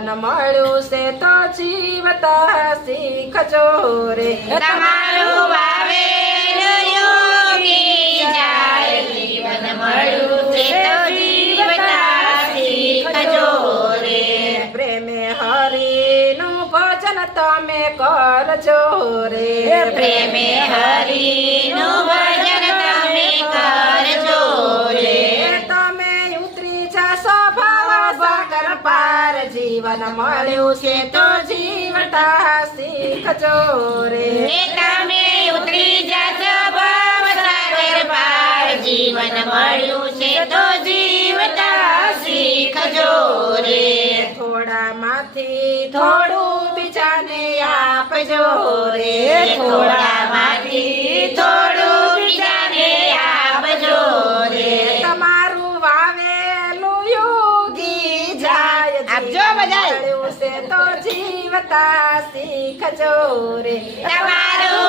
મળ્યું છે તો જીવતા શીખજો રે તમારું વાવેલું યોગી જાય જીવન મળ્યું છે તો જીવતા શીખજો રે પ્રેમે હરિનું ભજન તમે કરજો રે પ્રેમે હરિનું ભજન તમે કરજો રે તમે ઉતરી જશો ભવ સાગર પાર જીવન મળ્યું છે તો જીવતા શીખજો રે તમે ઉતરી જશો ભવસાગર પાર જીવન મળ્યું છે તો જીવતા શીખજો રે થોડામાંથી થોડું બીજાને આપજો રે થોડામાંથી થોડું બીજાને આપજો રે તમારું વાવેલું યોગી જાય આપજો બધાય. મળ્યું છે તો જીવતા શીખજો રે તમારું